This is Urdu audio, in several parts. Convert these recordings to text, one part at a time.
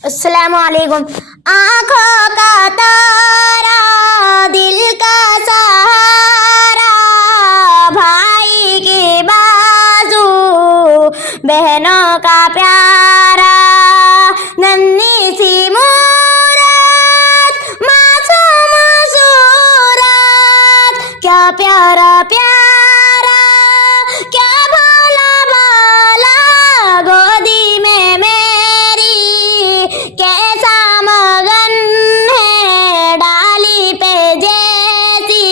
السلام علیکم. آنکھوں کا تارا دل کا سہارا بھائی کی بازو بہنوں کا پیارا ننھی سی مورت معصوم صورت کیا پیارا پیارا کیا بھولا بھالا گودی میں میری کیسا مگن ہے ڈالی پہ جیسی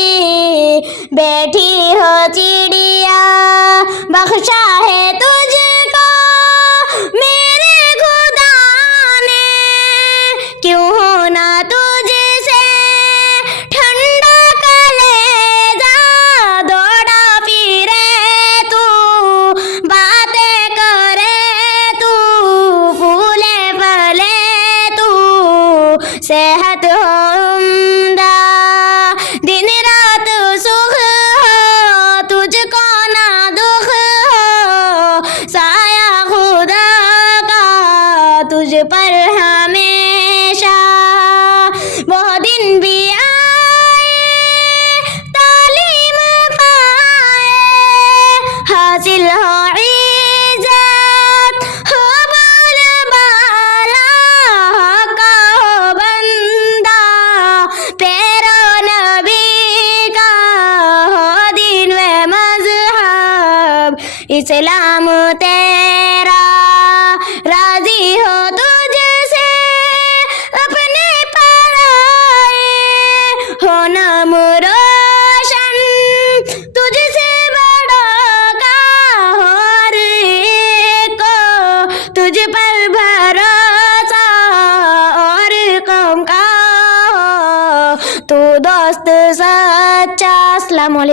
بیٹھی ہو چڑیا بخشا ہے تجھ کو میرے خدا نے کیوں ہونا تجھ سے ٹھنڈا کلیجہ دوڑا پھرے تو باتیں کرے تو پھولے پھلے تو صحت ہو عمدہ دن رات سکھ ہو تجھ کو نہ دکھ ہو سایہ خدا کا تجھ پر ہمیشہ وہ دن بھی آئے تعلیم پائے حاصل ہو عزت ہو بول بالا کا ہو بندہ پیرو نبی کا ہو دین و مذہب اسلام تیرا راضی ہو تجھ سے اپنے پرائے ہو نام روشن تجھ سے بڑوں کا ہر ایک کو تجھ پر بھروسہ اور قوم کا ہو تو دوست سچا. السلام علیکم.